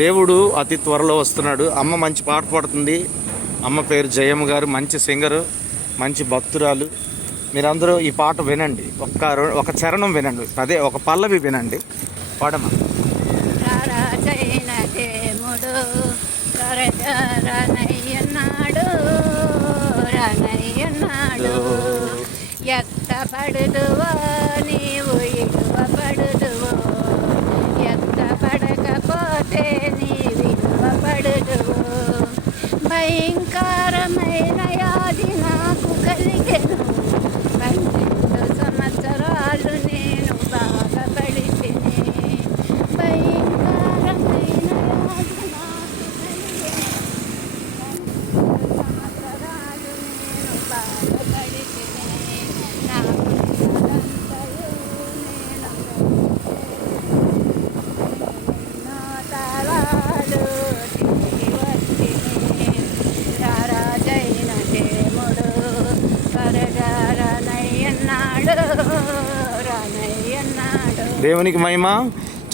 దేవుడు అతి త్వరలో వస్తున్నాడు. అమ్మ మంచి పాట పాడుతుంది. అమ్మ పేరు జయమ్మ గారు, మంచి సింగరు, మంచి భక్తురాలు. మీరందరూ ఈ పాట వినండి. ఒక చరణం వినండి, అదే ఒక పల్లవి వినండి. పాడమ్మా. ఎత్తపడుదువో నీవు ఇడువపడుదువో, ఎత్తపడకపోతే నీ విడువపడుదువో. భయంకరమైన యాది నాకు కలిగెను, 12 సంవత్సరాలు నేను బాధపడితిని. భయంకరమైన యాది నాకు కలిగెను, 12 సంవత్సరాలు నేను బాధపడితిని. దేవునికి మహిమ.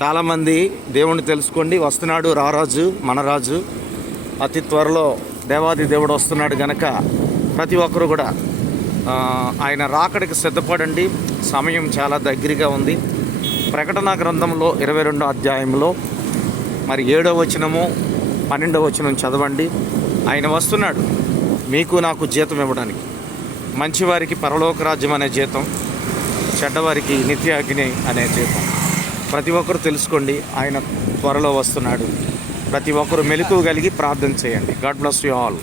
చాలామంది దేవుణ్ణి తెలుసుకోండి. వస్తున్నాడు రారాజు, మన రాజు. అతి త్వరలో దేవాది దేవుడు వస్తున్నాడు గనక ప్రతి ఒక్కరు కూడా ఆయన రాకడికి సిద్ధపడండి. సమయం చాలా దగ్గరగా ఉంది. ప్రకటన గ్రంథంలో 22వ అధ్యాయంలో మరి 7వ వచనము 12వ వచనం చదవండి. ఆయన వస్తున్నాడు మీకు నాకు జీతం ఇవ్వడానికి. మంచివారికి పరలోక రాజ్యం అనే జీతం, చెడ్డవారికి నిత్య అగ్ని అనే జీతం. ప్రతి ఒక్కరు తెలుసుకోండి, ఆయన త్వరలో వస్తున్నాడు. ప్రతి ఒక్కరు మెలకువ కలిగి ప్రార్థన చేయండి. God bless you all.